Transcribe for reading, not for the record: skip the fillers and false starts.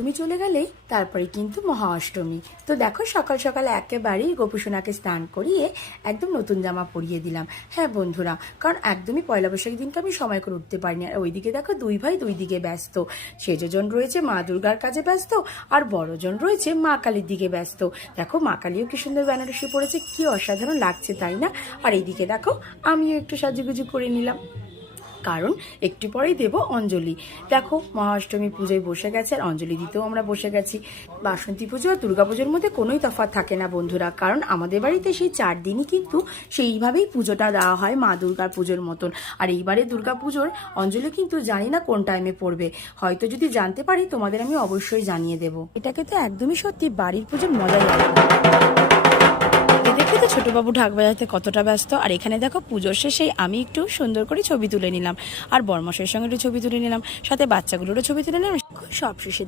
সপ্তমী চলে গেলেই তারপরে কিন্তু মহা অষ্টমী। তো দেখো সকাল সকাল একেবারেই গোপুসোনাকে স্নান করিয়ে একদম নতুন জামা পরিয়ে দিলাম। হ্যাঁ বন্ধুরা, কারণ একদমই পয়লা বৈশাখের দিনকে আমি সময় করে উঠতে পারিনি। আর ওইদিকে দেখো দুই ভাই দুই দিকে ব্যস্ত। সেজজন রয়েছে মা দুর্গার কাজে ব্যস্ত, আর বড়জন রয়েছে মা কালীর দিকে ব্যস্ত। দেখো মা কালীও কি সুন্দর বেনারসি পরেছে, কি অসাধারণ লাগছে তাই না? আর এইদিকে দেখো আমিও একটু সাজুগুজু করে নিলাম, কারণ একটু পরেই দেব অঞ্জলি। দেখো মহাষ্টমী পুজোয় বসে গেছে, আর অঞ্জলি দিতেও আমরা বসে গেছি। বাসন্তী পুজো আর দুর্গাপুজোর মধ্যে কোনোই তফাৎ থাকে না বন্ধুরা, কারণ আমাদের বাড়িতে সেই 4 দিনই কিন্তু সেইভাবেই পুজোটা দেওয়া হয় মা দুর্গার পুজোর মতন। আর এইবারে দুর্গা পুজোর অঞ্জলি কিন্তু জানি না কোন টাইমে পড়বে, হয়তো যদি জানতে পারি তোমাদের আমি অবশ্যই জানিয়ে দেব। এটাকে তো একদমই সত্যি বাড়ির পুজোর মজাই লাগে। দেখে তো ছোটবাবু ঢাক বাজাতে কতটা ব্যস্ত। আর এখানে দেখো পুজোর শেষে আমি একটু সুন্দর করে ছবি তুলে নিলাম, আর বরমশাইয়ের সঙ্গে একটু ছবি তুলে নিলাম, সাথে বাচ্চাগুলোরও ছবি তুলে নিলাম। সব শেষে